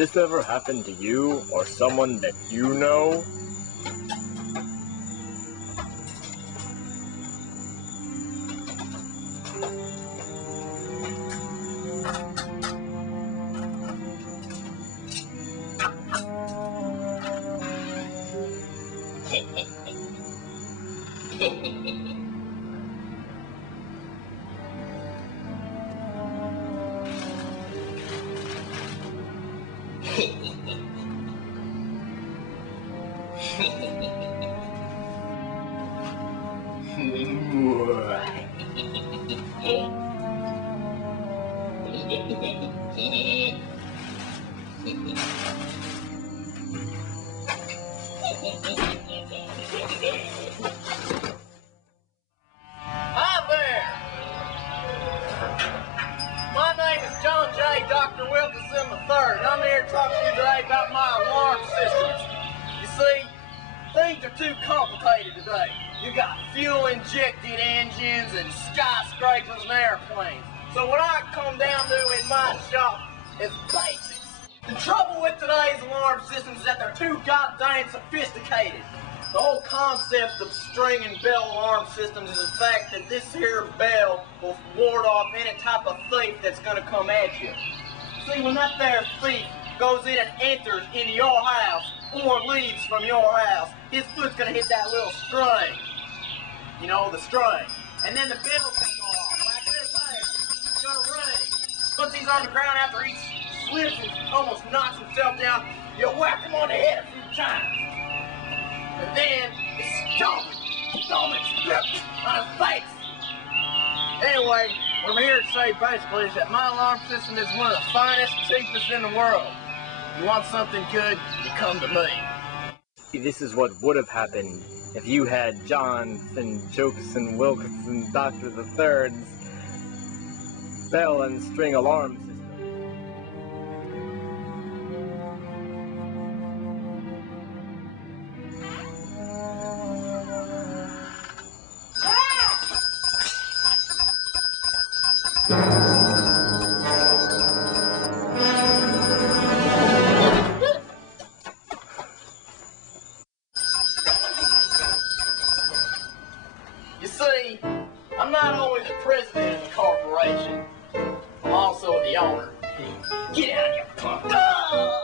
this ever happen to you or someone that you know? Hi there! My name is John J. Dr. Wilkinson III. I'm here to talk to you today about my alarm systems. You see, things are too complicated today. You got fuel-injected engines and skyscrapers and airplanes. So what I come down to in my shop is basics. The trouble with today's alarm systems is that they're too goddamn sophisticated. The whole concept of string and bell alarm systems is the fact that this here bell will ward off any type of thief that's gonna come at you. See, when that there thief goes in and enters into your house or leaves from your house, his foot's gonna hit that little string. You know, the string. And then the bell's gonna go off like this there. It's gonna ring. Once he's on the ground after he slips and almost knocks himself down, you whack him on the head a few times. And then it's stomp on his face. Anyway, what I'm here to say basically is that my alarm system is one of the finest, cheapest in the world. If you want something good, you come to me. This is what would have happened if you had Jonathan Jokeson Wilkinson Dr. the Third's bell and string alarm system. You see, I'm not always the president of the corporation. I'm also the owner. Get out of your punk.